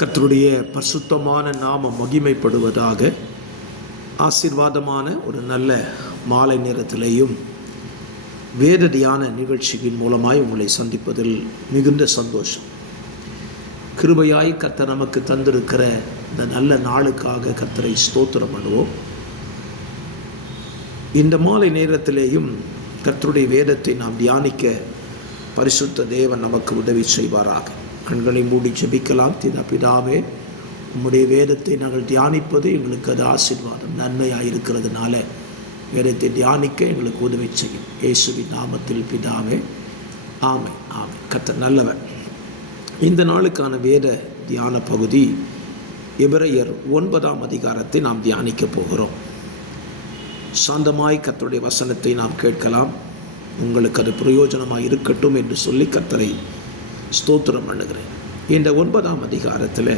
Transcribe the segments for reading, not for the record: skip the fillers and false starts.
கர்த்தருடைய பரிசுத்தமான நாமம் மகிமைப்படுவதாக. ஆசீர்வாதமான ஒரு நல்ல மாலை நேரத்திலேயும் வேத தியான நிகழ்ச்சியின் மூலமாய் உங்களை சந்திப்பதில் மிகுந்த சந்தோஷம். கிருபையாய் கர்த்தர் நமக்கு தந்திருக்கிற இந்த நல்ல நாளுக்காக கர்த்தரை ஸ்தோத்திரம் பண்ணுவோம். இந்த மாலை நேரத்திலேயும் கர்த்தருடைய வேதத்தை நாம் தியானிக்க பரிசுத்த தேவன் நமக்கு உதவி செய்வாராக. கண்களை மூடி ஜெபிக்கலாம். பிதாவே, உம்முடைய வேதத்தை நாங்கள் தியானிப்பது எங்களுக்கு அது ஆசீர்வாதம், நன்மையாக இருக்கிறதுனால வேதத்தை தியானிக்க எங்களுக்கு உதவி செய்யும். இயேசுவின் நாமத்தில் பிதாவே, ஆமென். ஆமென். கர்த்தர் நல்லவர். இந்த நாளுக்கான வேத தியான பகுதி எபிரெயர் 9ஆம் அதிகாரத்தை நாம் தியானிக்க போகிறோம். சாந்தமாய் கர்த்தருடைய வசனத்தை நாம் கேட்கலாம். உங்களுக்கு அது பிரயோஜனமாக இருக்கட்டும் என்று சொல்லி கர்த்தரை ஸ்தோத்திரம் பண்ணுகிறேன். இந்த 9ஆம் அதிகாரத்தில்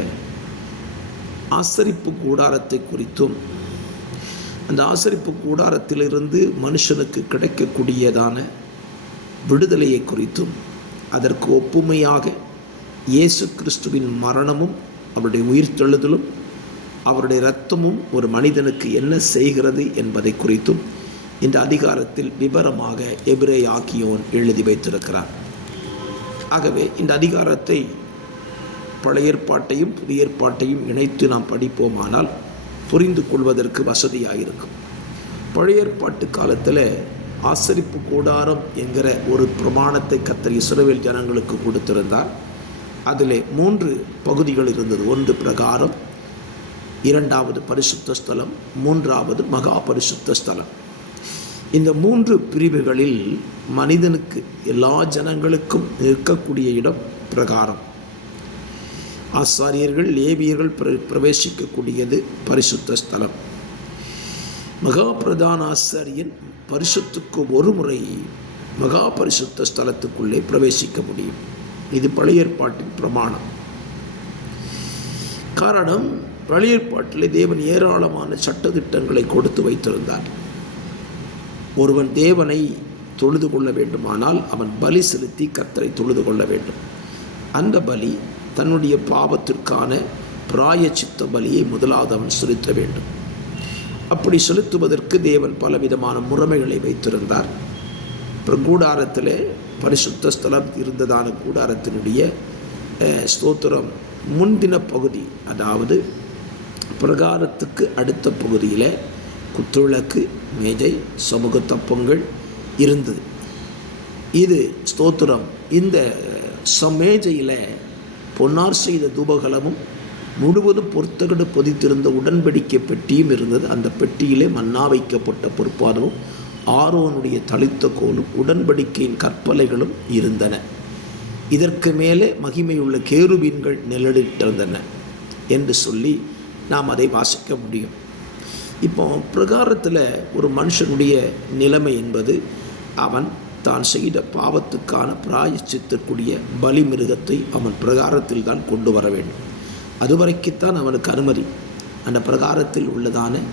ஆசரிப்பு கூடாரத்தை குறித்தும் அந்த ஆசரிப்பு கூடாரத்திலிருந்து மனுஷனுக்கு கிடைக்கக்கூடியதான விடுதலையை குறித்தும் அதற்கு ஒப்புமையாக இயேசு கிறிஸ்துவின் மரணமும் அவருடைய உயிர்த்தெழுதலும் அவருடைய இரத்தமும் ஒரு மனிதனுக்கு என்ன செய்கிறது என்பதை குறித்தும் இந்த அதிகாரத்தில் விவரமாக எபிரேய ஆக்கியோன் எழுதி வைத்திருக்கிறார். ஆகவே இந்த அதிகாரத்தை பழைய ஏற்பாட்டையும் புதிய ஏற்பாட்டையும் இணைத்து நாம் படிப்போமானால் புரிந்து கொள்வதற்கு வசதியாக இருக்கும். பழைய ஏற்பாட்டு காலத்தில் ஆசரிப்பு கூடாரம் என்கிற ஒரு பிரமாணத்தை கர்த்தர் இஸ்ரவேல் ஜனங்களுக்கு கொடுத்திருந்தார். அதில் 3 பகுதிகள் இருந்தது. 1 பிரகாரம், 2வது பரிசுத்த ஸ்தலம், 3வது மகா பரிசுத்த ஸ்தலம். இந்த 3 பிரிவுகளில் மனிதனுக்கு எல்லா ஜனங்களுக்கும் இருக்கக்கூடிய இடம் பிரகாரம். ஆசாரியர்கள் லேவியர்கள் பிரவேசிக்கக்கூடியது பரிசுத்த ஸ்தலம். மகா பிரதான ஆசாரியன் பரிசுத்துக்கு ஒரு முறை மகா பரிசுத்த ஸ்தலத்துக்குள்ளே பிரவேசிக்க முடியும். இது பழைய ஏற்பாட்டின் பிரமாணம். காரணம், பழைய ஏற்பாட்டிலே தேவன் ஏராளமான சட்டதிட்டங்களை கொடுத்து வைத்திருந்தார். ஒருவன் தேவனை தொழுது கொள்ள வேண்டுமானால் அவன் பலி செலுத்தி கர்த்தரை தொழுது கொள்ள வேண்டும். அந்த பலி தன்னுடைய பாவத்திற்கான பிராயச்சித்த பலியை முதலாவது அவன் செலுத்த வேண்டும். அப்படி செலுத்துவதற்கு தேவன் பலவிதமான முறைமைகளை வைத்திருந்தார். அப்புறம் கூடாரத்தில் பரிசுத்த ஸ்தலம் இருந்ததான கூடாரத்தினுடைய ஸ்தோத்திரம் முன்தின பகுதி, அதாவது பிரகாரத்துக்கு அடுத்த பகுதியில் குத்துவிளக்கு, மேஜை, சமூக தப்பங்கள் இருந்தது. இது ஸ்தோத்திரம். இந்த மேஜையில் பொன்னார் செய்த தூபகலமும் முழுவதும் பொறுத்தகடு பொதித்திருந்த உடன்படிக்கை பெட்டியும் இருந்தது. அந்த பெட்டியிலே மன்னா வைக்கப்பட்ட பொற்பாதமும் ஆரோனுடைய தளித்த கோலும் உடன்படிக்கையின் கற்பலைகளும் இருந்தன. இதற்கு மேலே மகிமையுள்ள கேருபீன்கள் நிழலிட்டிருந்தன என்று சொல்லி நாம் அதை வாசிக்க முடியும். இப்போ பிரகாரத்தில் ஒரு மனுஷனுடைய நிலைமை என்பது அவன் தான் செய்த பாவத்துக்கான பிராயச்சித்திற்குரிய பலி மிருகத்தை அவன் பிரகாரத்தில் தான் கொண்டு வர வேண்டும். அதுவரைக்குத்தான் அவனுக்கு அனுமதி. அந்த பிரகாரத்தில் உள்ளதான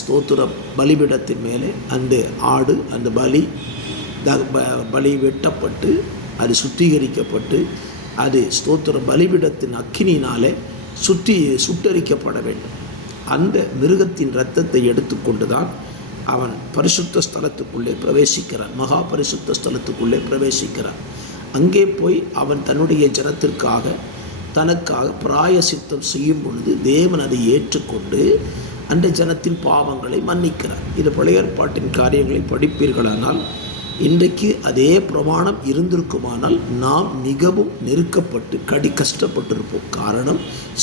ஸ்தோத்திரம் பலிபீடத்தின் மேலே அந்த ஆடு, அந்த பலி வெட்டப்பட்டு அது சுத்திகரிக்கப்பட்டு அது ஸ்தோத்திரம் பலிபீடத்தின் அக்கினியினாலே சுட்டரிக்கப்பட வேண்டும். அந்த மிருகத்தின் இரத்தத்தை எடுத்துக்கொண்டு தான் அவன் பரிசுத்த ஸ்தலத்துக்குள்ளே பிரவேசிக்கிறான், மகா பரிசுத்த ஸ்தலத்துக்குள்ளே பிரவேசிக்கிறான். அங்கே போய் அவன் தன்னுடைய ஜனத்திற்காக தனக்காக பிராயசித்தம் செய்யும் பொழுது தேவன் அதை ஏற்றுக்கொண்டு அந்த ஜனத்தின் பாவங்களை மன்னிக்கிறார். இது பழைய ஏற்பாட்டின் காரியங்களை படிப்பீர்களானால் இன்றைக்கு அதே பிரமாணம் இருந்திருக்குமானால் நாம் மிகவும் நெருக்கப்பட்டு கஷ்டப்பட்டிருப்போம். காரணம்,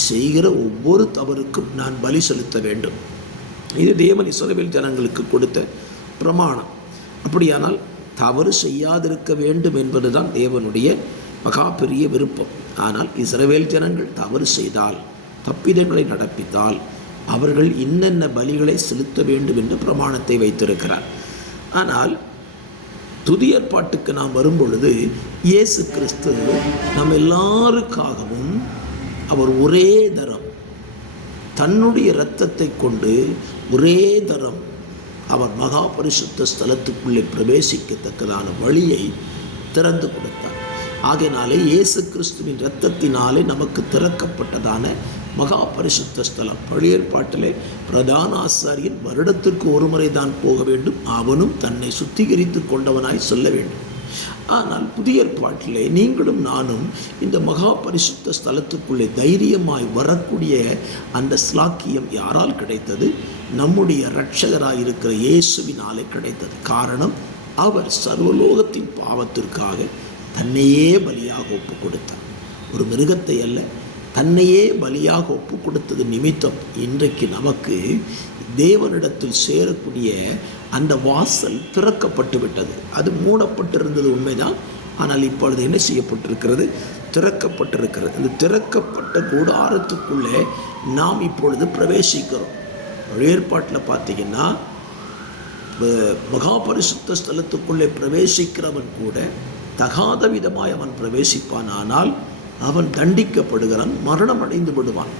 செய்கிற ஒவ்வொரு தவறுக்கும் நான் பலி செலுத்த வேண்டும். இது தேவன் இஸ்ரவேல் ஜனங்களுக்கு கொடுத்த பிரமாணம். அப்படியானால் தவறு செய்யாதிருக்க வேண்டும் என்பதுதான் தேவனுடைய மகா பெரிய விருப்பம். ஆனால் இஸ்ரவேல் ஜனங்கள் தவறு செய்தால், தப்பிதங்களை நடப்பித்தால் அவர்கள் இன்னென்ன பலிகளை செலுத்த வேண்டும் என்று பிரமாணத்தை வைத்திருக்கிறார். ஆனால் புதிய ஏற்பாட்டுக்கு நாம் வரும்பொழுது இயேசு கிறிஸ்து நம் எல்லாருக்காகவும் அவர் ஒரே தரம் தன்னுடைய இரத்தத்தை கொண்டு ஒரே தரம் அவர் மகா பரிசுத்த ஸ்தலத்துக்குள்ளே பிரவேசிக்கத்தக்கதான வழியை திறந்து கொடுத்தார். ஆகையினாலே இயேசு கிறிஸ்துவின் இரத்தத்தினாலே நமக்கு திறக்கப்பட்டதான மகா பரிசுத்த ஸ்தலம். பழைய ஏற்பாட்டிலே பிரதான ஆசாரியன் வருடத்திற்கு ஒரு முறை தான் போக வேண்டும், அவனும் தன்னை சுத்திகரித்து கொண்டவனாய் சொல்ல வேண்டும். ஆனால் புதிய ஏற்பாட்டிலே நீங்களும் நானும் இந்த மகா பரிசுத்த ஸ்தலத்துக்குள்ளே தைரியமாய் வரக்கூடிய அந்த ஸ்லாக்கியம் யாரால் கிடைத்தது? நம்முடைய இரட்சகராயிருக்கிற இயேசுவினாலே கிடைத்தது. காரணம், அவர் சர்வலோகத்தின் பாவத்திற்காக தன்னையே பலியாக ஒப்பு கொடுத்தார். ஒரு மிருகத்தை அல்ல, தன்னையே பலியாக ஒப்பு கொடுத்தது நிமித்தம் இன்றைக்கு நமக்கு தேவனிடத்தில் சேரக்கூடிய அந்த வாசல் திறக்கப்பட்டு விட்டது. அது மூடப்பட்டிருந்தது உண்மைதான், ஆனால் இப்பொழுது என்ன செய்யப்பட்டிருக்கிறது? திறக்கப்பட்டிருக்கிறது. இந்த திறக்கப்பட்ட கூடாரத்துக்குள்ளே நாம் இப்பொழுது பிரவேசிக்கிறோம். ஏற்பாட்டில் பார்த்தீங்கன்னா மகா பரிசுத்த ஸ்தலத்துக்குள்ளே பிரவேசிக்கிறவன் கூட தகாத விதமாய் அவன் பிரவேசிப்பான், ஆனால் அவன் தண்டிக்கப்படுகிறான், மரணம் அடைந்து விடுவான்.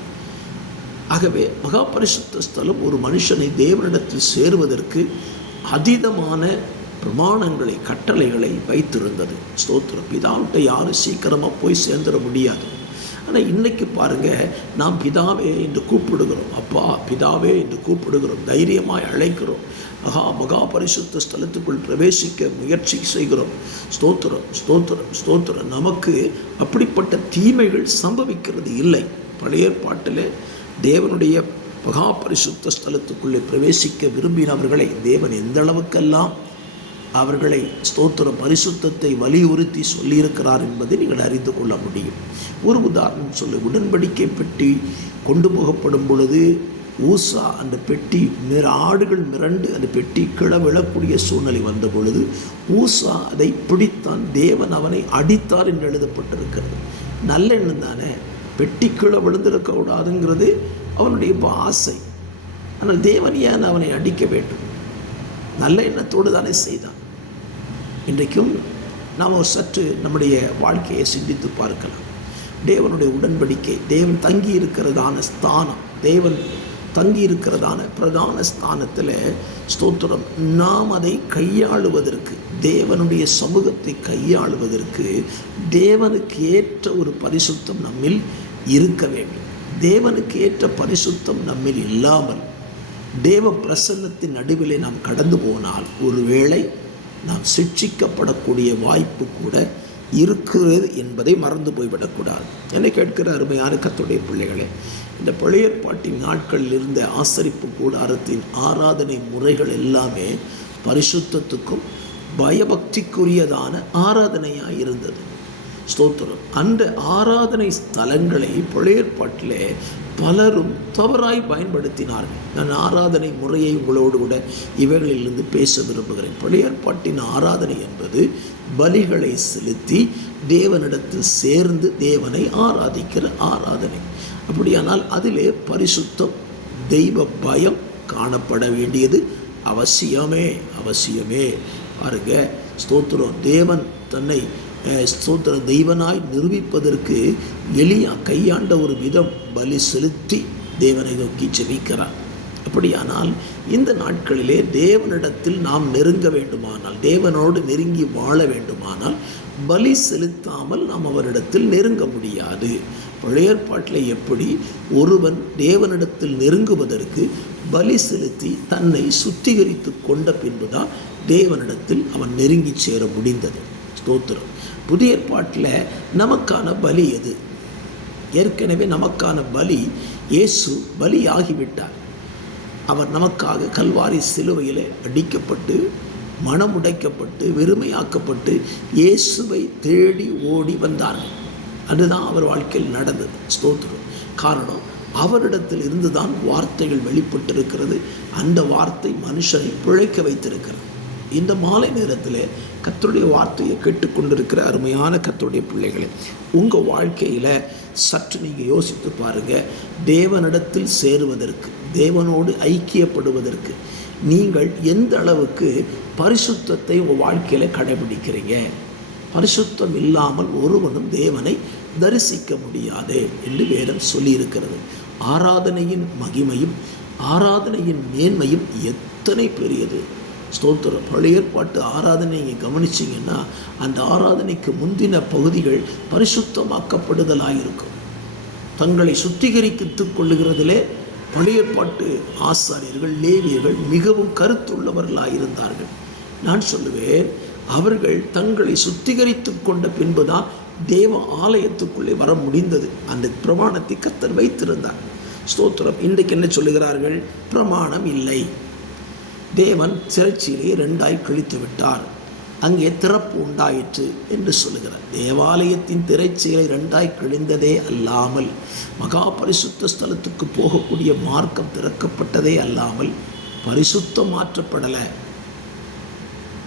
ஆகவே மகா பரிசுத்த ஸ்தலம் ஒரு மனுஷனை தேவனிடத்தில் சேருவதற்கு அதீதமான பிரமாணங்களை, கட்டளைகளை வைத்திருந்தது. ஸ்தோத்திரம். பிதாவிட்ட யாரும் சீக்கிரமாக போய் சேர்ந்துட முடியாது. ஆனால் இன்றைக்கி பாருங்கள், நாம் பிதாவே என்று கூப்பிடுகிறோம், அப்பா பிதாவே என்று கூப்பிடுகிறோம், தைரியமாய் அழைக்கிறோம், மகா பரிசுத்த ஸ்தலத்துக்குள் பிரவேசிக்க முயற்சி செய்கிறோம். ஸ்தோத்திரம், ஸ்தோத்திரம், ஸ்தோத்திரம். நமக்கு அப்படிப்பட்ட தீமைகள் சம்பவிக்கிறது இல்லை. பழைய ஏற்பாட்டில் தேவனுடைய மகா பரிசுத்த ஸ்தலத்துக்குள்ளே பிரவேசிக்க விரும்பினவர்களை தேவன் எந்த அளவுக்கெல்லாம் அவர்களை ஸ்தோத்திரம் பரிசுத்தத்தை வலியுறுத்தி சொல்லியிருக்கிறார் என்பதை நீங்கள் அறிந்து கொள்ள முடியும். ஒரு உதாரணம் சொல்ல, உடன்படிக்கை பெட்டி கொண்டு போகப்படும் பொழுது ஊசா அந்த பெட்டி ஆடுகள் மிரண்டு அந்த பெட்டி கீழே விழக்கூடிய சூழ்நிலை வந்த பொழுது ஊசா அதை பிடித்தான், தேவன் அவனை அடித்தார் என்று எழுதப்பட்டிருக்கிறது. நல்ல எண்ணம் தானே, பெட்டி கீழே விழுந்திருக்கக்கூடாதுங்கிறது அவனுடைய ஆசை. ஆனால் தேவன் ஏன் அவனை அடிக்க வேண்டும்? நல்ல எண்ணத்தோடு தானே செய்தான். இன்றைக்கும் நாம் ஒரு சற்று நம்முடைய வாழ்க்கையை சிந்தித்து பார்க்கலாம். தேவனுடைய உடன்படிக்கை, தேவன் தங்கி இருக்கிறதான ஸ்தானம், தேவன் தங்கி இருக்கிறதான பிரதான ஸ்தானத்தில் ஸ்தோத்திரம், நாம் அதை கையாளுவதற்கு, தேவனுடைய சமூகத்தை கையாளுவதற்கு தேவனுக்கு ஏற்ற ஒரு பரிசுத்தம் நம்மில் இருக்க வேண்டும். தேவனுக்கு ஏற்ற பரிசுத்தம் நம்மில் இல்லாமல் தேவ பிரசன்னத்தின் நடுவிலே நாம் கடந்து போனால் ஒருவேளை நாம் சிட்சிக்கப்படக்கூடிய வாய்ப்பு கூட இருக்கிறது என்பதை மறந்து போய்விடக்கூடாது. என்னை கேட்கிற அருமையான கர்த்தருடைய பிள்ளைகளே, இந்த பழைய ஏற்பாட்டின் நாட்களில் இருந்த ஆசரிப்பு கூடாரத்தின் ஆராதனை முறைகள் எல்லாமே பரிசுத்தத்துக்கும் பயபக்திக்குரியதான ஆராதனையாக இருந்தது. ஸ்தோத்திரம். அந்த ஆராதனை ஸ்தலங்களை பழைய ஏற்பாட்டிலே பலரும் தவறாய் பயன்படுத்தினார்கள். நான் ஆராதனை முறையை உங்களோடு கூட இவைகளிலிருந்து பேச விரும்புகிறேன். பழைய ஏற்பாட்டின் ஆராதனை என்பது பலிகளை செலுத்தி தேவனிடத்தில் சேர்ந்து தேவனை ஆராதிக்கிற ஆராதனை. அப்படியானால் அதிலே பரிசுத்தம், தெய்வ பயம் காணப்பட வேண்டியது அவசியமே அவசியமே. பாருங்க, ஸ்தோத்திரம். தேவன் தன்னை ஸ்தோத்திர தெய்வனாய் நிரூபிப்பதற்கு எலியா கையாண்ட ஒரு விதம் பலி செலுத்தி தேவனை நோக்கி ஜெபிக்கிறார். அப்படியானால் இந்த நாட்களிலே தேவனிடத்தில் நாம் நெருங்க வேண்டுமானால், தேவனோடு நெருங்கி வாழ வேண்டுமானால் பலி செலுத்தாமல் நாம் அவரிடத்தில் நெருங்க முடியாது. பழைய ஏற்பாட்டில் எப்படி ஒருவன் தேவனிடத்தில் நெருங்குவதற்கு பலி செலுத்தி தன்னை சுத்திகரித்து கொண்ட பின்புதான் தேவனிடத்தில் அவன் நெருங்கி சேர முடிந்தது. ஸ்தோத்திரம். புதிய ஏற்பாட்டில் நமக்கான பலி எது? ஏற்கனவே நமக்கான பலி இயேசு பலியாகிவிட்டார். அவர் நமக்காக கல்வாரி சிலுவையில் அடிக்கப்பட்டு, மனமுடைக்கப்பட்டு, வெறுமையாக்கப்பட்டு இயேசுவை தேடி ஓடி வந்தார்கள். அதுதான் அவர் வாழ்க்கையில் நடந்தது. ஸ்தோத்திரம். காரணம், அவரிடத்தில் இருந்துதான் வார்த்தைகள் வெளிப்பட்டிருக்கிறது. அந்த வார்த்தை மனுஷனை பிழைக்க வைத்திருக்கிறது. இந்த மாலை நேரத்தில் கர்த்தருடைய வார்த்தையை கேட்டுக்கொண்டிருக்கிற அருமையான கர்த்தருடைய பிள்ளைகளே, உங்கள் வாழ்க்கையில் சற்று நீங்கள் யோசித்து பாருங்கள். தேவனிடத்தில் சேருவதற்கு, தேவனோடு ஐக்கியப்படுவதற்கு நீங்கள் எந்த அளவுக்கு பரிசுத்தத்தை உங்கள் வாழ்க்கையில் கடைபிடிக்கிறீங்க? பரிசுத்தம் இல்லாமல் ஒருவனும் தேவனை தரிசிக்க முடியாது என்று வேதம் சொல்லியிருக்கிறது. ஆராதனையின் மகிமையும் ஆராதனையின் மேன்மையும் எத்தனை பெரியது! ஸ்தோத்திரம். பழைய ஏற்பாட்டு ஆராதனை நீங்கள் கவனிச்சிங்கன்னா அந்த ஆராதனைக்கு முந்தின பகுதிகள் பரிசுத்தமாக்கப்படுதலாக இருக்கும். தங்களை சுத்திகரித்துக் கொள்ளுகிறதிலே பழைய ஏற்பாட்டு ஆசாரியர்கள், லேவியர்கள் மிகவும் கருத்துள்ளவர்களாக இருந்தார்கள். நான் சொல்லுவேன், அவர்கள் தங்களை சுத்திகரித்து கொண்ட பின்புதான் தேவ ஆலயத்துக்குள்ளே வர முடிந்தது. அந்த பிரமாணத்தை கர்த்தர் வைத்திருந்தார். ஸ்தோத்திரம். இன்றைக்கு என்ன சொல்லுகிறார்கள்? பிரமாணம் இல்லை. தேவன் திரைச்சீலையை 2ஆய் கிழித்து விட்டார், அங்கே திறப்பு உண்டாயிற்று என்று சொல்லுகிறார். தேவாலயத்தின் திரைச்சீலை 2ஆய் கிழிந்ததே அல்லாமல், மகா பரிசுத்த ஸ்தலத்துக்கு போகக்கூடிய மார்க்கம் திறக்கப்பட்டதே அல்லாமல் பரிசுத்தம் மாற்றப்படலை.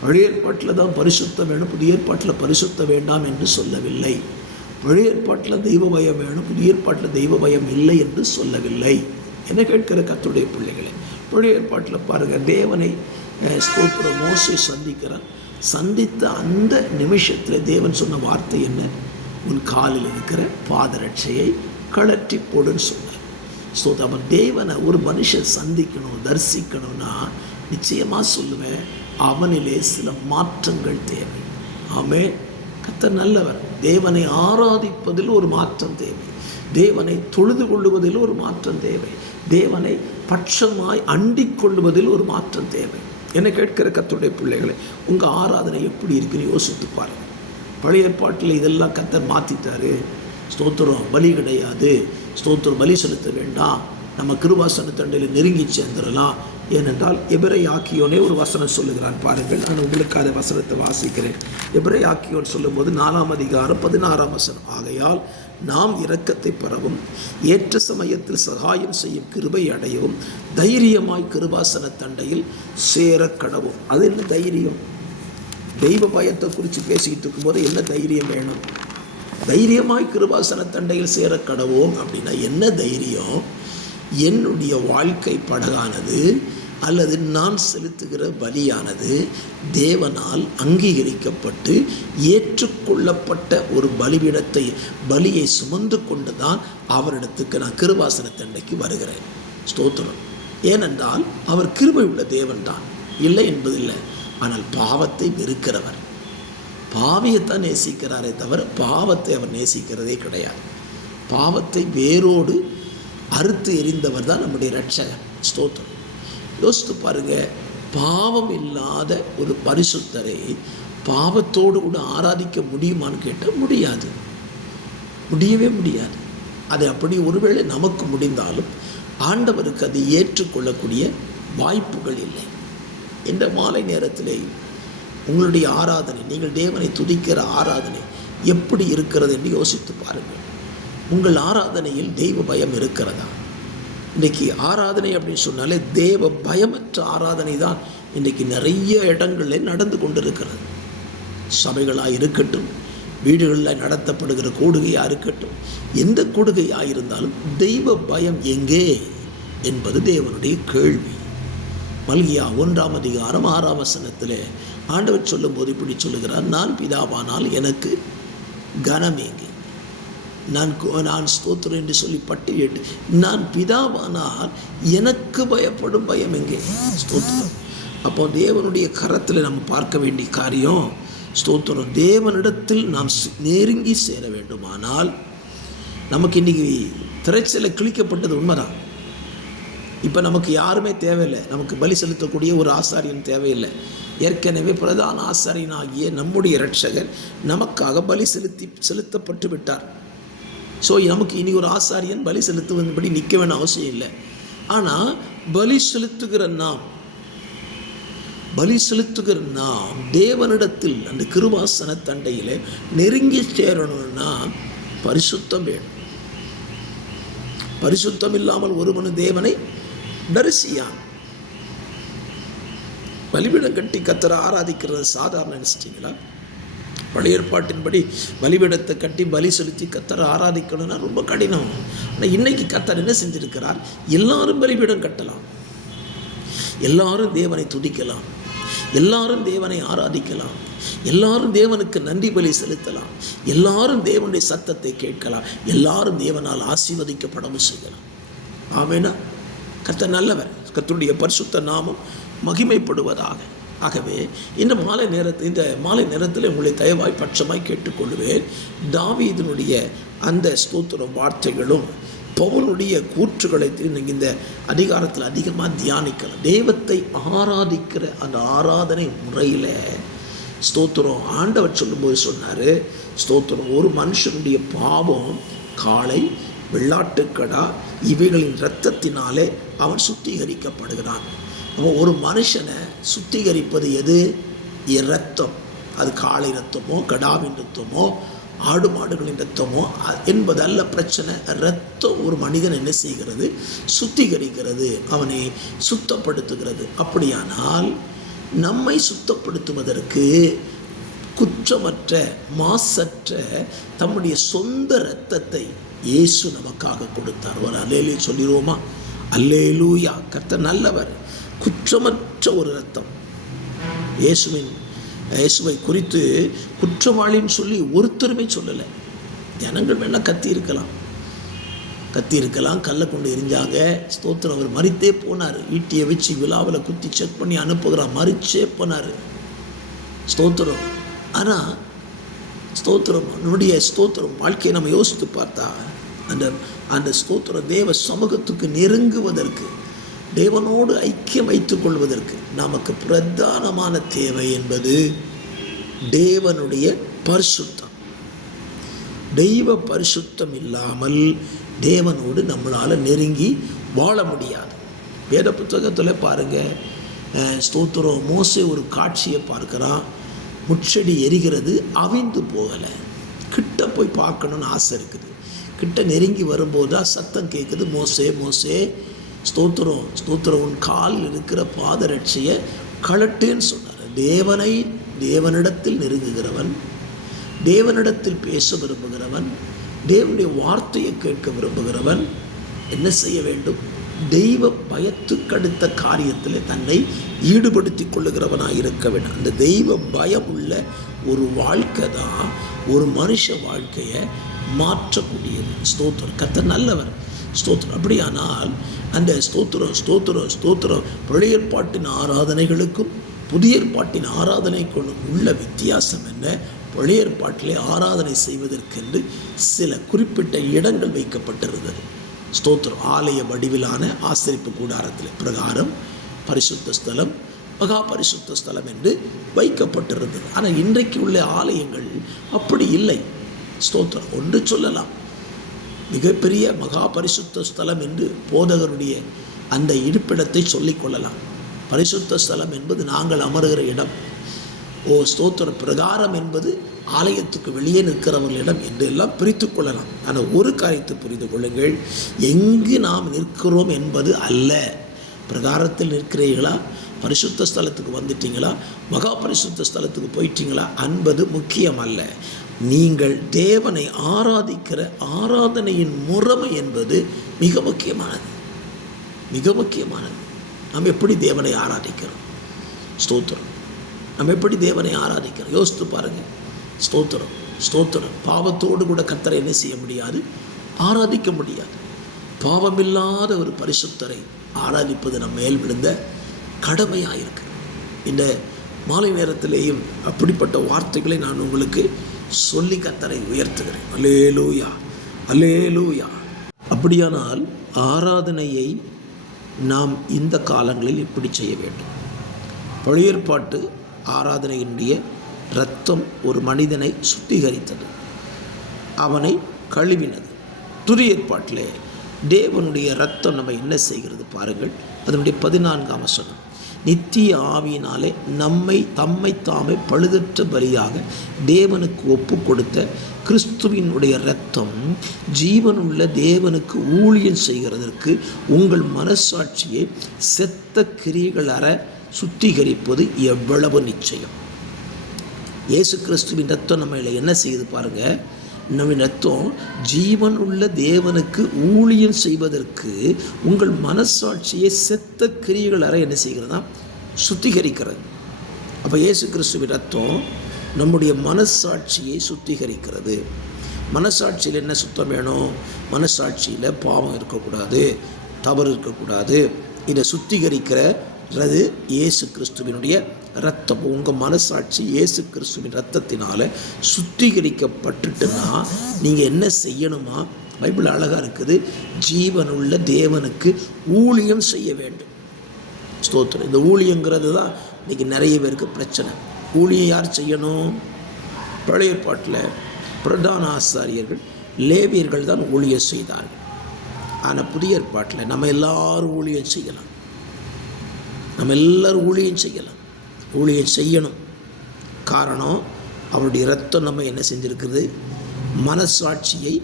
பழைய ஏற்பாட்டில் தான் பரிசுத்தம் வேணும், புதிய ஏற்பாட்டில் பரிசுத்த வேண்டாம் என்று சொல்லவில்லை. பழைய ஏற்பாட்டில் தெய்வ பயம் வேணும், புதிய ஏற்பாட்டில் தெய்வ பயம் இல்லை என்று சொல்லவில்லை. என்ன கேட்கிற கர்த்தருடைய பிள்ளைகளே, பழைய ஏற்பாட்டில் பாருங்கள், தேவனை ஸ்தோத்திரம் மோசே சந்தித்த அந்த நிமிஷத்தில் தேவன் சொன்ன வார்த்தை என்ன? உன் காலில் இருக்கிற பாதரட்சையை கழற்றி போடுன்னு சொன்னார். ஸ்தோத்திரம். தேவனை ஒரு மனுஷன் சந்திக்கணும், தரிசிக்கணும்னா நிச்சயமாக சொல்லுவேன், அவனிலே சில மாற்றங்கள் தேவை. ஆமென். கர்த்தர் நல்லவர். தேவனை ஆராதிப்பதில் ஒரு மாற்றம் தேவை, தேவனை தொழுது கொள்ளுவதில் ஒரு மாற்றம் தேவை, தேவனை பட்சமாய் அண்டிக் கொள்ளுவதில் ஒரு மாற்றம் தேவை. என்னை கேட்கிற கர்த்தருடைய பிள்ளைகளை, உங்கள் ஆராதனை எப்படி இருக்குன்னு யோசித்து பாருங்கள். பழைய ஏற்பாட்டில் இதெல்லாம் கர்த்தர் மாற்றிட்டாரு. ஸ்தோத்திரம். பலி கிடையாது, ஸ்தோத்திரம், பலி செலுத்த வேண்டாம், நம்ம கிருபாசன தண்டையில் நெருங்கி சேர்ந்துடலாம். ஏனென்றால் எபிரெயாக்கியோனே ஒரு வசனம் சொல்லுகிறான் பாருங்கள். நான் உங்களுக்கு அந்த வசனத்தை வாசிக்கிறேன். எபிரெயாக்கியோன் சொல்லும்போது 4ஆம் அதிகாரம் 16ஆம் வசனம், ஆகையால் நாம் இரக்கத்தை பெறவும் ஏற்ற சமயத்தில் சகாயம் செய்யும் கிருபை அடையவும் தைரியமாய் கிருபாசன தண்டையில் சேர கடவும். அது என்ன தைரியம்? தெய்வ பயத்தை குறித்து பேசிக்கிட்டு இருக்கும்போது என்ன தைரியம் வேணும்? தைரியமாய் கிருபாசன தண்டையில் சேர கடவோம் அப்படின்னா என்ன தைரியம்? என்னுடைய வாழ்க்கை படகானது அல்லது நான் செலுத்துகிற பலியானது தேவனால் அங்கீகரிக்கப்பட்டு ஏற்றுக்கொள்ளப்பட்ட ஒரு பலியை சுமந்து கொண்டு தான் அவரிடத்துக்கு நான் கிருபாசன தண்டைக்கு வருகிறேன். ஸ்தோத்திரம். ஏனென்றால் அவர் கிருபை உள்ள தேவன் தான், இல்லை என்பதில்லை. ஆனால் பாவத்தை வெறுக்கிறவர், பாவியைத்தான் நேசிக்கிறாரே தவிர பாவத்தை அவர் நேசிக்கிறதே கிடையாது. பாவத்தை வேரோடு அறுத்து எறிந்தவர் தான் நம்முடைய இரட்சகர். ஸ்தோத்திரம். யோசித்து பாருங்க, பாவம் இல்லாத ஒரு பரிசுத்தரை பாவத்தோடு கூட ஆராதிக்க முடியுமான்னு கேட்டால் முடியாது, முடியவே முடியாது. அது அப்படி ஒருவேளை நமக்கு முடிந்தாலும் ஆண்டவருக்கு அதை ஏற்றுக்கொள்ளக்கூடிய வாய்ப்புகள் இல்லை. இந்த மாலை நேரத்திலே உங்களுடைய ஆராதனை, நீங்கள் தேவனை துதிக்கிற ஆராதனை எப்படி இருக்கிறது என்று யோசித்து பாருங்கள். உங்கள் ஆராதனையில் தெய்வ பயம் இருக்கிறதா? இன்றைக்கி ஆராதனை அப்படின்னு சொன்னாலே தேவ பயமற்ற ஆராதனை தான் இன்றைக்கி நிறைய இடங்களில் நடந்து கொண்டிருக்கிறது. சபைகளாக இருக்கட்டும், வீடுகளில் நடத்தப்படுகிற கூடுகையாக இருக்கட்டும், எந்த கூடுகையாக இருந்தாலும் தெய்வ பயம் எங்கே என்பது தேவனுடைய கேள்வி. மல்கியா 1ஆம் அதிகாரம் 6ஆம் வசனத்தில் ஆண்டவர் சொல்லும்போது இப்படி சொல்லுகிறார், நான் பிதாவானால் எனக்கு கனமேங்கி, நான் ஸ்தோத்திரம் என்று சொல்லி பட்டியலிட்டு, நான் பிதாவானால் எனக்கு பயப்படும் பயம் எங்கே? ஸ்தோத்திரம். அப்போ தேவனுடைய கரத்தில் நம்ம பார்க்க வேண்டிய காரியம் ஸ்தோத்திரம். தேவனிடத்தில் நாம் நெருங்கி சேர வேண்டுமானால் நமக்கு இன்றைக்கி திரைச்சலை கிழிக்கப்பட்டது உண்மைதான். இப்போ நமக்கு யாருமே தேவையில்லை, நமக்கு பலி செலுத்தக்கூடிய ஒரு ஆசாரியன் தேவையில்லை. ஏற்கனவே பிரதான ஆசாரியனாகிய நம்முடைய இரட்சகர் நமக்காக பலி செலுத்தப்பட்டு விட்டார். ஸோ நமக்கு இனி ஒரு ஆசாரியன் பலி செலுத்துவதுபடி நிற்க வேண்டிய அவசியம் இல்லை. ஆனால் பலி செலுத்துகிற நாம் தேவனிடத்தில் அந்த கிருபாசன தண்டையில் நெருங்கி சேரணும்னா பரிசுத்தம் வேணும். பரிசுத்தம் இல்லாமல் ஒருவனு தேவனை தரிசியான். பலிபீடம் கட்டி கர்த்தரை ஆராதிக்கிறது சாதாரண நினைச்சிட்டிங்களா? பழைய ஏற்பாட்டின்படி பலிபீடத்தை கட்டி பலி செலுத்தி கர்த்தரை ஆராதிக்கணும்னா ரொம்ப கடினம். ஆனால் இன்னைக்கு கர்த்தர் என்ன செஞ்சிருக்கிறார்? எல்லாரும் பலிபீடம் கட்டலாம், எல்லாரும் தேவனை துதிக்கலாம், எல்லாரும் தேவனை ஆராதிக்கலாம், எல்லாரும் தேவனுக்கு நன்றி பலி செலுத்தலாம், எல்லாரும் தேவனுடைய சத்தத்தை கேட்கலாம், எல்லாரும் தேவனால் ஆசீர்வதிக்கப்படவும் செய்யலாம். ஆமெனா? கர்த்தர் நல்லவர். கர்த்தருடைய பரிசுத்த நாமம் மகிமைப்படுவதாக. ஆகவே இந்த மாலை நேரத்தில் உங்களை தயவாய் பட்சமாய் கேட்டுக்கொள்வேன். தாவீதினுடைய அந்த ஸ்தோத்திர வார்த்தைகளும் பவுலுடைய கூற்றுகளை நீங்கள் இந்த அதிகாரத்தில் அதிகமாக தியானிக்கலாம். தெய்வத்தை ஆராதிக்கிற அந்த ஆராதனை முறையில் ஸ்தோத்திரம் ஆண்டவர் சொல்லும்போது சொன்னார், ஸ்தோத்திரம் ஒரு மனுஷனுடைய பாவம் காளை வெள்ளாட்டுக்கடா இவைகளின் இரத்தத்தினாலே அவன் சுத்திகரிக்கப்படுகிறான். அவன் ஒரு மனுஷனை சுத்திகரிப்பது எது? இரத்தம். அது காளை இரத்தமோ கடாவின் இரத்தமோ ஆடு மாடுகளின் இரத்தமோ என்பதல்ல பிரச்சனை. இரத்தம் ஒரு மனிதன் என்ன செய்கிறது? சுத்திகரிக்கிறது, அவனை சுத்தப்படுத்துகிறது. அப்படியானால் நம்மை சுத்தப்படுத்துவதற்கு குற்றமற்ற மாசற்ற தம்முடைய சொந்த இரத்தத்தை இயேசு நமக்காக கொடுத்தார். ஒரு அல்லேலூயா சொல்லிடுவோமா? அல்லேலூயா. கர்த்தர் நல்லவர். குற்றமற்ற ஒரு இரத்தம். இயேசுவை குறித்து குற்றவாளின்னு சொல்லி ஒருத்தருமே சொல்லலை. ஜனங்கள் வேணால் கத்தி இருக்கலாம், கல்லை கொண்டு எரிஞ்சாங்க. ஸ்தோத்திரம். அவர் மரித்தே போனார். ஈட்டியை வச்சு விழாவில் குத்தி செக் பண்ணி அனுப்புகிறான், மரிச்சே போனார். ஸ்தோத்திரம். ஆனால் ஸ்தோத்திரம் நம்முடைய ஸ்தோத்திரம் வாழ்க்கையை நம்ம யோசித்து பார்த்தா அந்த ஸ்தோத்திரம் தேவ சமூகத்துக்கு நெருங்குவதற்கு, தேவனோடு ஐக்கியம் வைத்துக் கொள்வதற்கு நமக்கு பிரதானமான தேவை என்பது தேவனுடைய பரிசுத்தம். தெய்வ பரிசுத்தம் இல்லாமல் தேவனோடு நம்மளால் நெருங்கி வாழ முடியாது. வேத புத்தகத்தில் பாருங்கள், ஸ்தோத்திரம் மோசே ஒரு காட்சியை பார்க்குறான். முட்செடி எரிகிறது, அவிந்து போகலை. கிட்ட போய் பார்க்கணுன்னு ஆசை இருக்குது. கிட்ட நெருங்கி வரும்போது தான் சத்தம் கேட்குது, மோசே மோசே ஸ்தோத்திரம் உன் காலில் இருக்கிற பாதரட்சையை கழட்டுன்னு சொன்னார். தேவனிடத்தில் நெருங்குகிறவன், தேவனிடத்தில் பேச விரும்புகிறவன், தேவனுடைய வார்த்தையை கேட்க விரும்புகிறவன் என்ன செய்ய வேண்டும்? தெய்வ பயத்துக்கடுத்த காரியத்தில் தன்னை ஈடுபடுத்தி கொள்ளுகிறவனாக இருக்க வேண்டும். அந்த தெய்வ பயம் உள்ள ஒரு வாழ்க்கை தான் ஒரு மனுஷ வாழ்க்கையை மாற்றக்கூடியது. ஸ்தோத்திரம். கர்த்தர் நல்லவர். ஸ்தோத்திரம். அப்படியானால் அந்த ஸ்தோத்திரம் பழைய ஏற்பாட்டின் ஆராதனைகளுக்கும் புதிய ஏற்பாட்டின் ஆராதனைக்கும் உள்ள வித்தியாசம் என்ன? பழைய ஏற்பாட்டிலே ஆராதனை செய்வதற்கென்று சில குறிப்பிட்ட இடங்கள் வைக்கப்பட்டிருந்தது. ஸ்தோத்திரம். ஆலய வடிவிலான ஆசரிப்பு கூடாரத்தில் பிரகாரம் பரிசுத்த ஸ்தலம், மகா பரிசுத்த ஸ்தலம் என்று வைக்கப்பட்டிருந்தது. ஆனால் இன்றைக்கு உள்ள ஆலயங்கள் அப்படி இல்லை. ஸ்தோத்திரம். ஒன்று சொல்லலாம், மிகப்பெரிய மகா பரிசுத்த ஸ்தலம் என்று போதகருடைய அந்த இருப்பிடத்தை சொல்லிக்கொள்ளலாம். பரிசுத்த ஸ்தலம் என்பது நாங்கள் அமருகிற இடம். ஸ்தோத்திர பிரகாரம் என்பது ஆலயத்துக்கு வெளியே நிற்கிறவர்களிடம் என்று எல்லாம் பிரித்து கொள்ளலாம். ஆனால் ஒரு காரியத்தை புரிந்து கொள்ளுங்கள், எங்கு நாம் நிற்கிறோம் என்பது அல்ல. பிரகாரத்தில் நிற்கிறீர்களா, பரிசுத்த ஸ்தலத்துக்கு வந்துட்டீங்களா, மகா பரிசுத்த ஸ்தலத்துக்கு போயிட்டீங்களா என்பது முக்கியம் அல்ல. நீங்கள் தேவனை ஆராதிக்கிற ஆராதனையின் முறைமை என்பது மிக முக்கியமானது. மிக முக்கியமானது. நாம் எப்படி தேவனை ஆராதிக்கிறோம்? ஸ்தோத்திரம். நம்ம எப்படி தேவனை ஆராதிக்கிறோம்? யோசித்து பாருங்கள். ஸ்தோத்திரம். பாவத்தோடு கூட கர்த்தரை என்ன செய்ய முடியாது? ஆராதிக்க முடியாது. பாவமில்லாத ஒரு பரிசுத்தரை ஆராதிப்பது நம்ம மேல் விழுந்த கடமையாக இருக்கு. இந்த மாலை நேரத்திலேயும் அப்படிப்பட்ட வார்த்தைகளை நான் உங்களுக்கு சொல்லி கர்த்தரை உயர்த்துகிறேன். அல்லேலூயா, அல்லேலூயா. அப்படியானால் ஆராதனையை நாம் இந்த காலங்களில் எப்படி செய்ய வேண்டும்? பழைய ஏற்பாட்டு ஆராதனையினுடைய இரத்தம் ஒரு மனிதனை சுத்திகரித்தது, அவனை கழுவினது. புதிய ஏற்பாட்டிலே தேவனுடைய இரத்தம் நம்ம என்ன செய்கிறது பாருங்கள். அதனுடைய 14ஆம் வசனம், நித்திய ஆவியினாலே தம்மை தாமே பழுதற்ற பலியாக தேவனுக்கு ஒப்பு கொடுத்த கிறிஸ்துவினுடைய இரத்தம் ஜீவனுள்ள தேவனுக்கு ஊழியம் செய்கிறதற்கு உங்கள் மனசாட்சியை செத்த கிரியைகள் அற சுத்திகரிப்பது எவ்வளவு நிச்சயம். இயேசு கிறிஸ்துவின் ரத்தம் நம்ம என்ன செய்யுது பாருங்கள். நம்ம ரத்தம் ஜீவன் உள்ள தேவனுக்கு ஊழியம் செய்வதற்கு உங்கள் மனசாட்சியை செத்த கிரியைகள் அற என்ன செய்கிறதா? சுத்திகரிக்கிறது. அப்போ இயேசு கிறிஸ்துவின் ரத்தம் நம்முடைய மனசாட்சியை சுத்திகரிக்கிறது. மனசாட்சியில் என்ன சுத்தம் வேணும்? மனசாட்சியில் பாவம் இருக்கக்கூடாது, தவறு இருக்கக்கூடாது. இதை சுத்திகரிக்கிறது இயேசு கிறிஸ்துவினுடைய ரத்தம், உங்கள் மனசாட்சி இயேசு கிறிஸ்துவின் ரத்தத்தினால் சுத்திகரிக்கப்பட்டுட்டுன்னா நீங்கள் என்ன செய்யணுமா? பைபிள் அழகாக இருக்குது, ஜீவனுள்ள தேவனுக்கு ஊழியம் செய்ய வேண்டும். ஸ்தோத்திரம். இந்த ஊழியங்கிறது தான் இன்றைக்கி நிறைய பேருக்கு பிரச்சனை. ஊழியம் யார் செய்யணும்? பழைய ஏற்பாட்டில் பிரதான ஆசாரியர்கள், லேவியர்கள் தான் ஊழியம் செய்தார்கள். ஆனால் புதிய ஏற்பாட்டில் நம்ம எல்லாரும் ஊழியம் செய்யலாம். நம்ம எல்லோரும் ஊழியம் செய்யலாம், ஊழியம் செய்யணும். காரணம், அவருடைய இரத்தம் நம்ம என்ன செஞ்சுருக்குது? மனசாட்சியை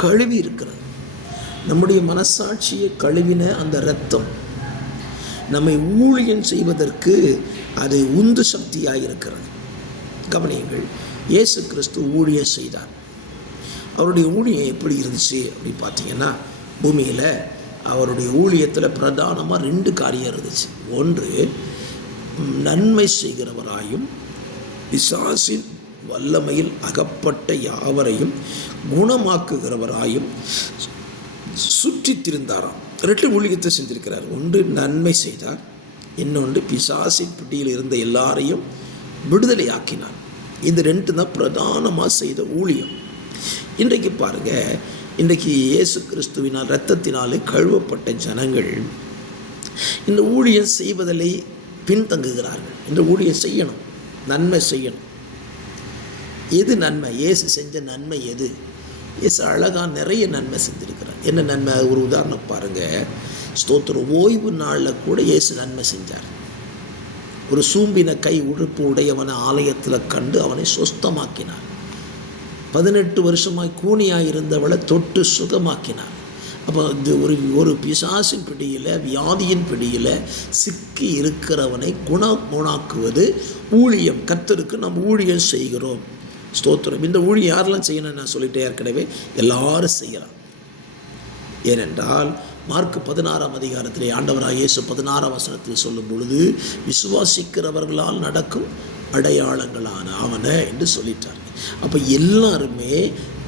கழுவி இருக்கிறது. நம்முடைய மனசாட்சியை கழுவின அந்த இரத்தம் நம்மை ஊழியம் செய்வதற்கு அது உந்து சக்தியாக இருக்கிறது. கவனியுங்கள், இயேசு கிறிஸ்து ஊழியம் செய்தார். அவருடைய ஊழியம் எப்படி இருந்துச்சு அப்படின்னு பார்த்தீங்கன்னா, பூமியில் அவருடைய ஊழியத்தில் பிரதானமாக 2 காரியம் இருந்துச்சு. ஒன்று, நன்மை செய்கிறவராயும் பிசாசின் வல்லமையில் அகப்பட்ட யாவரையும் குணமாக்குகிறவராயும் சுற்றி திரிந்தாராம். 2 ஊழியத்தை செஞ்சிருக்கிறார். ஒன்று நன்மை செய்தார், இன்னொன்று பிசாசின் பிடியில் இருந்த எல்லாரையும் விடுதலை ஆக்கினார். இது 2 தான் பிரதானமாக செய்த ஊழியம். இன்றைக்கு பாருங்கள், இன்றைக்கு இயேசு கிறிஸ்துவினால் இரத்தத்தினாலே கழுவப்பட்ட ஜனங்கள் இந்த ஊழியம் செய்வதிலே பின்தங்குகிறார்கள். இந்த ஊழியம் செய்யணும், நன்மை செய்யணும். எது நன்மை? இயேசு செஞ்ச நன்மை எது? இயேசு அழகாக நிறைய நன்மை செஞ்சுருக்கிறார். என்ன நன்மை? ஒரு உதாரணம் பாருங்கள். ஸ்தோத்திரம். ஓய்வு நாளில் கூட இயேசு நன்மை செஞ்சார். ஒரு சூம்பின கை உறுப்பு உடையவனை ஆலயத்தில் கண்டு அவனை சொஸ்தமாக்கினார். 18 வருஷமாய் கூனியாக இருந்தவளை தொட்டு சுகமாக்கினார். அப்போ இது ஒரு பிசாசின் பிடியில், வியாதியின் பிடியில் சிக்கி இருக்கிறவனை குணமாக்குவது ஊழியம். கர்த்தருக்கு நாம் ஊழியம் செய்கிறோம். ஸ்தோத்திரம். இந்த ஊழியம் யாரெல்லாம் செய்யணும்னு நான் சொல்லிட்டே ஏற்கனவே, எல்லாரும் செய்யலாம். ஏனென்றால் மார்க் 16ஆம் அதிகாரத்திலே ஆண்டவராக இயேசு 16ஆம் வசனத்தில் சொல்லும் பொழுது, விசுவாசிக்கிறவர்களால் நடக்கும் அடையாளங்களான அவனை என்று சொல்லிட்டார். அப்போ எல்லாருமே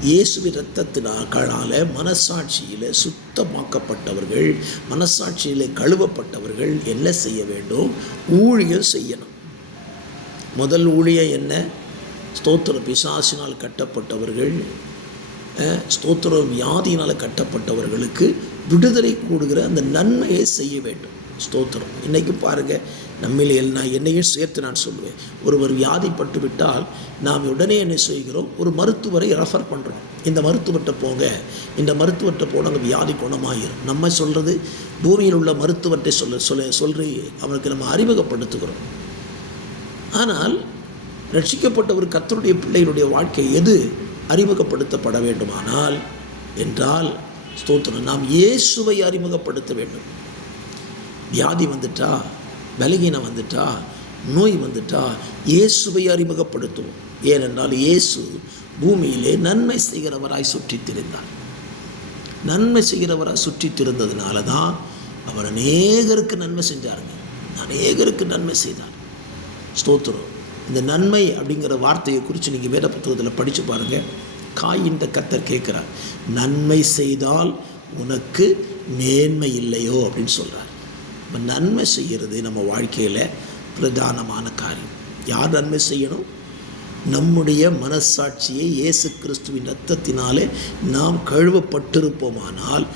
இயேசுவின் இரத்தத்தினால மனசாட்சியில் சுத்தமாக்கப்பட்டவர்கள், மனசாட்சியில் கழுவப்பட்டவர்கள் என்ன செய்ய வேண்டும்? ஊழியம் செய்யணும். முதல் ஊழியம் என்ன? ஸ்தோத்திர பிசாசினால் கட்டப்பட்டவர்கள், ஸ்தோத்திர வியாதியினால் கட்டப்பட்டவர்களுக்கு விடுதலை கூடுகிற அந்த நன்மையை செய்ய வேண்டும். ஸ்தோத்திரம். இன்றைக்கி பாருங்கள், நம்மில் என்னையும் சேர்த்து நான் சொல்லுவேன், ஒருவர் வியாதிப்பட்டு விட்டால் நாம் உடனே என்ன செய்கிறோம்? ஒரு மருத்துவரை ரெஃபர் பண்ணுறோம். இந்த மருத்துவர்கிட்ட போங்க, இந்த மருத்துவர்கிட்ட போனாங்க, வியாதி குணமாகிடும். நம்ம சொல்கிறது பூமியில் உள்ள மருத்துவர்கிட்ட சொல்லி அவனுக்கு நம்ம அறிமுகப்படுத்துகிறோம். ஆனால் ரட்சிக்கப்பட்ட ஒரு கர்த்தருடைய பிள்ளைகளுடைய வாழ்க்கை எது அறிமுகப்படுத்தப்பட வேண்டுமானால் என்றால், ஸ்தோத்திரம், நாம் இயேசுவை அறிமுகப்படுத்த வேண்டும். வியாதி வந்துட்டா, பலகீனம் வந்துட்டா, நோய் வந்துட்டா, இயேசுவை அறிமுகப்படுத்துவோம். ஏனென்றால் இயேசு பூமியிலே நன்மை செய்கிறவராய் சுற்றித் திரிந்தார். நன்மை செய்கிறவராய் சுற்றித் திரிந்ததுனால தான் அவர் அநேகருக்கு நன்மை செஞ்சாருங்க, அநேகருக்கு நன்மை செய்தார். ஸ்தோத்திரம். இந்த நன்மை அப்படிங்கிற வார்த்தையை குறித்து நீங்கள் வேத புத்தகத்தில் படித்து பாருங்கள். காயின்ட கர்த்தர் கேட்குறார், நன்மை செய்தால் உனக்கு மேன்மை இல்லையோ அப்படின்னு சொல்கிறார். நம்ம நன்மை செய்கிறது நம்ம வாழ்க்கையில் பிரதானமான காரியம். யார் நன்மை செய்யணும்? நம்முடைய மனசாட்சியை இயேசு கிறிஸ்துவின் இரத்தத்தினாலே நாம் கழுவப்பட்டிருப்போமானால்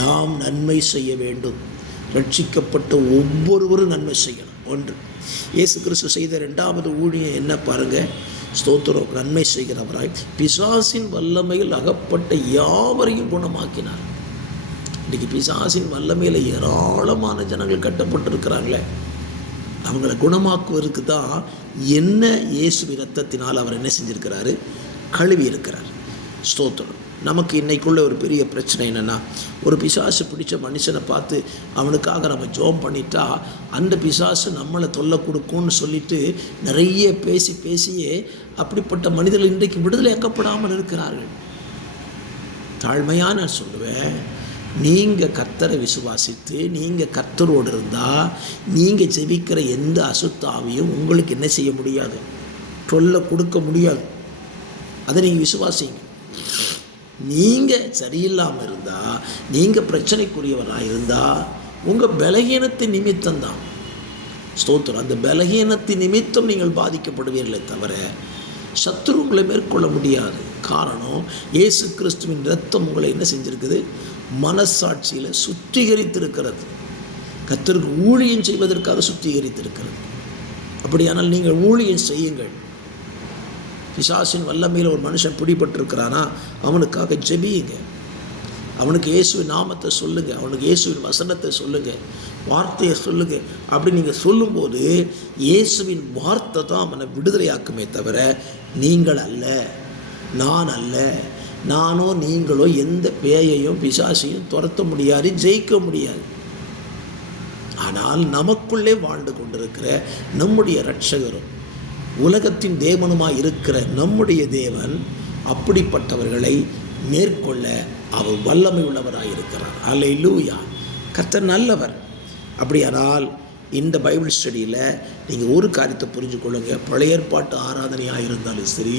நாம் நன்மை செய்ய வேண்டும். ரட்சிக்கப்பட்ட ஒவ்வொருவரும் நன்மை செய்யணும். ஒன்று, இயேசு கிறிஸ்து செய்த 2வது ஊழியம் என்ன பாருங்கள்? ஸ்தோத்திரம். நன்மை செய்கிறவராய் பிசாசின் வல்லமையில் அகப்பட்ட யாவரையும் குணமாக்கினார். இன்றைக்கி பிசாசின் வல்லமையில் ஏராளமான ஜனங்கள் கட்டப்பட்டிருக்கிறாங்களே, அவங்களை குணமாக்குவதற்கு தான் என்ன இயேசு இரத்தத்தினால் அவர் என்ன செஞ்சுருக்கிறாரு? கழுவி இருக்கிறார். ஸ்தோத்திரம். நமக்கு இன்றைக்குள்ள ஒரு பெரிய பிரச்சனை என்னென்னா, ஒரு பிசாசு பிடிச்ச மனுஷனை பார்த்து அவனுக்காக நம்ம ஜெபம் பண்ணிட்டா அந்த பிசாசு நம்மளை தொல்லை கொடுக்கும்னு சொல்லிட்டு நிறைய பேசியே அப்படிப்பட்ட மனிதர்கள் இன்றைக்கு விடுதலையாக்கப்படாமல் இருக்கிறார்கள். தாழ்மையாக நான் சொல்லுவேன், நீங்கள் கர்த்தரை விசுவாசித்து நீங்கள் கர்த்தரோடு இருந்தால் நீங்கள் ஜெபிக்கிற எந்த அசுத்தாவியும் உங்களுக்கு என்ன செய்ய முடியாது? தொல்லை கொடுக்க முடியாது. அதை நீங்கள் விசுவாசிங்க. நீங்கள் சரியில்லாமல் இருந்தால், நீங்கள் பிரச்சனைக்குரியவராக இருந்தால் உங்கள் பலகீனத்தின் நிமித்தம்தான். ஸ்தோத்திரம். அந்த பலகீனத்தின் நிமித்தம் நீங்கள் பாதிக்கப்படுவீர்களே தவிர சத்துரு உங்களை மேற்கொள்ள முடியாது. காரணம், இயேசு கிறிஸ்துவின் இரத்தம் உங்களை என்ன செஞ்சிருக்குது? மனசாட்சியில் சுத்திகரித்திருக்கிறது. கர்த்தருக்கு ஊழியம் செய்வதற்காக சுத்திகரித்திருக்கிறது. அப்படியானால் நீங்கள் ஊழியம் செய்யுங்கள். பிசாசின் வல்லமையில் ஒரு மனுஷன் பிடிபட்டிருக்கிறானா அவனுக்காக ஜெபியுங்க. அவனுக்கு இயேசுவின் நாமத்தை சொல்லுங்கள், அவனுக்கு இயேசுவின் வசனத்தை சொல்லுங்கள், வார்த்தையை சொல்லுங்கள். அப்படி நீங்கள் சொல்லும்போது இயேசுவின் வார்த்தை தான் அவனை விடுதலையாக்குமே தவிர நீங்கள் அல்ல, நான் அல்ல. நானோ நீங்களோ எந்த பேயையும் பிசாசையும் துரத்த முடியாது, ஜெயிக்க முடியாது. ஆனால் நமக்குள்ளே வாழ்ந்து கொண்டிருக்கிற நம்முடைய இரட்சகரும் உலகத்தின் தேவனுமாய் இருக்கிற நம்முடைய தேவன் அப்படிப்பட்டவர்களை மேற்கொள்ள அவர் வல்லமை உள்ளவராயிருக்கிறார். அல்லேலூயா. கர்த்தர் நல்லவர். அப்படியானால் இந்த பைபிள் ஸ்டடியில் நீங்கள் ஒரு காரியத்தை புரிஞ்சு கொள்ளுங்க. பழைய ஏற்பாட்டு ஆராதனையாக இருந்தாலும் சரி,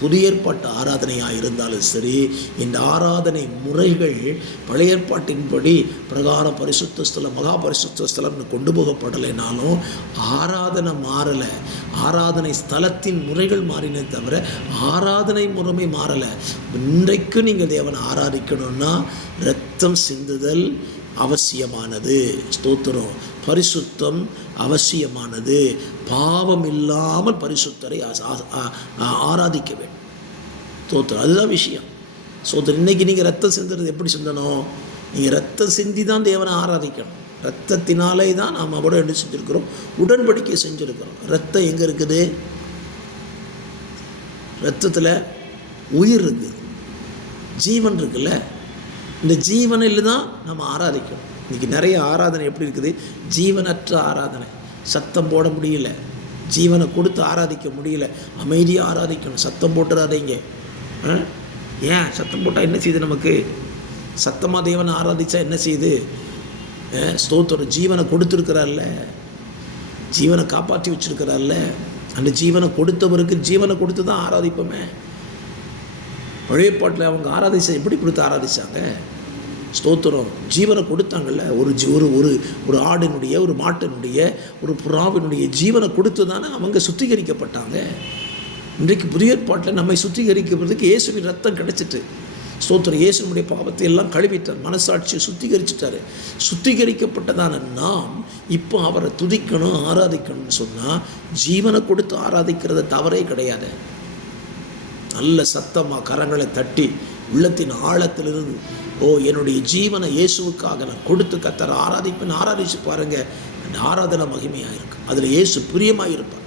புதிய ஏற்பாட்டு ஆராதனையாக இருந்தாலும் சரி, இந்த ஆராதனை முறைகள் பழைய ஏற்பாட்டின்படி பிரகாரம் பரிசுத்த ஸ்தலம், மகா பரிசுத்த ஸ்தலம்னு கொண்டு போகப்படலைனாலும் ஆராதனை மாறலை. ஆராதனை ஸ்தலத்தின் முறைகள் மாறினே தவிர ஆராதனை முறைமை மாறலை. இன்றைக்கு நீங்கள் தேவனை ஆராதிக்கணும்னா இரத்தம் சிந்துதல் அவசியமானது. ஸ்தோத்திரம். பரிசுத்தம் அவசியமானது. பாவம் இல்லாமல் பரிசுத்தரை ஆராதிக்க வேண்டும். ஸ்தோத்திரம். அதுதான் விஷயம். ஸ்தோத்திரம். இன்றைக்கி நீங்கள் ரத்தம் சிந்துறது எப்படி சிந்தணும்? நீங்கள் ரத்தம் சிந்தி தான் தேவனை ஆராதிக்கணும். ரத்தத்தினாலே தான் நாம் அவரோட என்ன செஞ்சுருக்கிறோம்? உடன்படிக்கை செஞ்சுருக்கிறோம். ரத்தம் எங்கே இருக்குது? ரத்தத்தில் உயிர் இருக்குது, ஜீவன் இருக்குல்ல. இந்த ஜீவனில் தான் நம்ம ஆராதிக்கணும். இன்றைக்கி நிறைய ஆராதனை எப்படி இருக்குது? ஜீவனற்ற ஆராதனை. சத்தம் போட முடியல, ஜீவனை கொடுத்து ஆராதிக்க முடியல. அமைதியாக ஆராதிக்கணும். சத்தம் போட்டுறாதீங்க. ஏன் சத்தம் போட்டால் என்ன செய்யுது? நமக்கு சத்தமாக தேவனை ஆராதித்தா என்ன செய்யுது? ஸ்தோத்திரம். ஜீவனை கொடுத்துருக்கிறார்ல, ஜீவனை காப்பாற்றி வச்சுருக்கிறார்ல. அந்த ஜீவனை கொடுத்தவருக்கு ஜீவனை கொடுத்து தான் ஆராதிப்போமே. பழைய பாட்டில் அவங்க ஆராதிச்சா எப்படி கொடுத்து ஆராதிச்சாங்க? ஸ்தோத்திரம். ஜீவனை கொடுத்தாங்கல்ல. ஒரு ஆடினுடைய, ஒரு மாட்டினுடைய, ஒரு புறாவினுடைய ஜீவனை கொடுத்து தானே அவங்க சுத்திகரிக்கப்பட்டாங்க. இன்றைக்கு புதிய ஏற்பாட்டில் நம்மை சுத்திகரிக்கிறதுக்கு இயேசுவின் ரத்தம் கிடைச்சிட்டு, ஸ்தோத்திரம். இயேசுனுடைய பாவத்தை எல்லாம் கழுவிட்டார், மனசாட்சியை சுத்திகரிச்சுட்டார். சுத்திகரிக்கப்பட்டதான நாம் இப்போ அவரை துதிக்கணும், ஆராதிக்கணும்னு சொன்னால் ஜீவனை கொடுத்து ஆராதிக்கிறத தவறே கிடையாது. நல்ல சத்தமாக கரங்களை தட்டி உள்ளத்தின் ஆழத்திலிருந்து, என்னுடைய ஜீவனை இயேசுவுக்காக நான் கொடுத்து கர்த்தரை ஆராதிப்பேன், ஆராதிச்சு பாருங்கள். அந்த ஆராதனை மகிமையாக இருக்கும். அதில் இயேசு பிரியமாக இருப்பார்.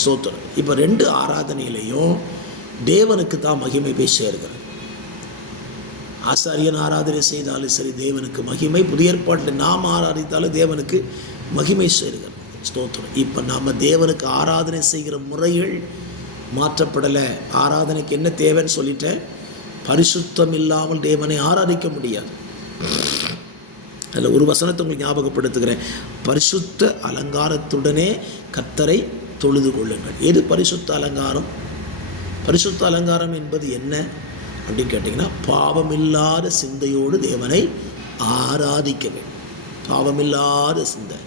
ஸ்தோத்திரம். இப்போ 2 ஆராதனையிலையும் தேவனுக்கு தான் மகிமை போய் சேர்கிறது. ஆசாரியன் ஆராதனை செய்தாலும் சரி தேவனுக்கு மகிமை, புதிய ஏற்பாட்டில் நாம் ஆராதித்தாலும் தேவனுக்கு மகிமை சேர்கிறது. ஸ்தோத்திரம். இப்போ நாம் தேவனுக்கு ஆராதனை செய்கிற முறைகள் மாற்றப்படலை. ஆராதனைக்கு என்ன தேவைன்னு சொல்லிட்டேன். பரிசுத்தம் இல்லாமல் தேவனை ஆராதிக்க முடியாது. அதில் ஒரு வசனத்தை உங்களுக்கு ஞாபகப்படுத்துகிறேன். பரிசுத்த அலங்காரத்துடனே கர்த்தரை தொழுது கொள்ளுங்கள். எது பரிசுத்த அலங்காரம்? பரிசுத்த அலங்காரம் என்பது என்ன அப்படின்னு கேட்டிங்கன்னா, பாவமில்லாத சிந்தையோடு தேவனை ஆராதிக்க வேண்டும். பாவமில்லாத சிந்தை.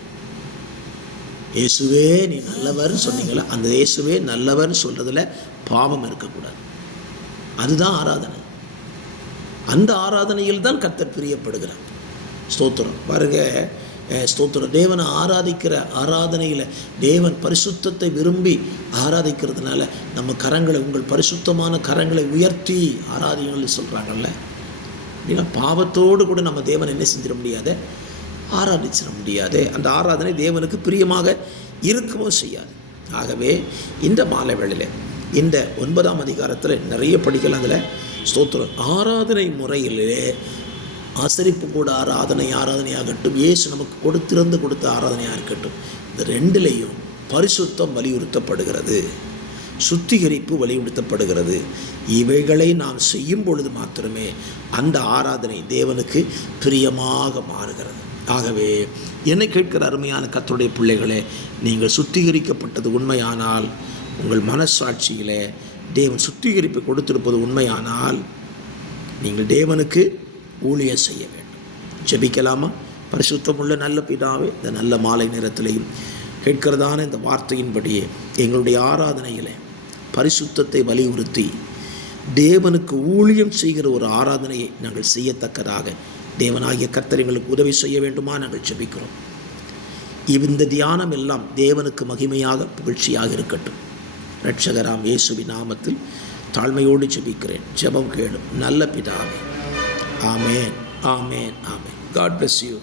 இயேசுவே நீ நல்லவர்னு சொன்னீங்களா, அந்த இயேசுவே நல்லவர்னு சொல்கிறதுல பாவம் இருக்கக்கூடாது. அதுதான் ஆராதனை. அந்த ஆராதனையில் தான் கர்த்தர் பிரியப்படுகிறார். ஸ்தோத்திரம். பாருங்க, ஸ்தோத்திரம். தேவனை ஆராதிக்கிற ஆராதனையில் தேவன் பரிசுத்தத்தை விரும்பி ஆராதிக்கிறதுனால நம்ம கரங்களை, உங்கள் பரிசுத்தமான கரங்களை உயர்த்தி ஆராதிங்கள்னு சொல்கிறாங்கல்ல. அப்படின்னா பாவத்தோடு கூட நம்ம தேவனை என்ன செஞ்சிட முடியாது? ஆராதிச்சிட முடியாது. அந்த ஆராதனை தேவனுக்கு பிரியமாக இருக்கவும் செய்யாது. ஆகவே இந்த மாலை வேளையில் இந்த 9ஆம் அதிகாரத்தில் நிறைய படிக்கலாம். அதில் ஸ்தோத்திரம். ஆராதனை முறையிலே ஆசரிப்பு கூட ஆராதனையாகட்டும், இயேசு நமக்கு கொடுத்த ஆராதனையாக இருக்கட்டும், இந்த 2லேயும் பரிசுத்தம் வலியுறுத்தப்படுகிறது, சுத்திகரிப்பு வலியுறுத்தப்படுகிறது. இவைகளை நாம் செய்யும் பொழுது மாத்திரமே அந்த ஆராதனை தேவனுக்கு பிரியமாக மாறுகிறது. ஆகவே என்னை கேட்கிற அருமையான கர்த்தருடைய பிள்ளைகளே, நீங்கள் சுத்திகரிக்கப்பட்டது உண்மையானால், உங்கள் மனசாட்சியில் தேவன் சுத்திகரிப்பு கொடுத்திருப்பது உண்மையானால், நீங்கள் தேவனுக்கு ஊழியம் செய்ய வேண்டும். ஜெபிக்கலாமா? பரிசுத்தமுள்ள நல்ல பிதாவே, இந்த நல்ல மாலை நேரத்திலையும் கேட்கிறதான இந்த வார்த்தையின்படியே எங்களுடைய ஆராதனையிலே பரிசுத்தத்தை வலியுறுத்தி தேவனுக்கு ஊழியம் செய்கிற ஒரு ஆராதனையை நாங்கள் செய்யத்தக்கதாக தேவனாகிய கர்த்தர் எங்களுக்கு உதவி செய்ய வேண்டுமா நாங்கள் ஜெபிக்கிறோம். இந்த தியானம் எல்லாம் தேவனுக்கு மகிமையாக புகழ்ச்சியாக இருக்கட்டும். இரட்சகராம் இயேசுவின் நாமத்தில் தாழ்மையோடு ஜெபிக்கிறேன். ஜெபம் கேளும் நல்ல பிதாவே. ஆமேன், ஆமேன், ஆமேன். God bless you.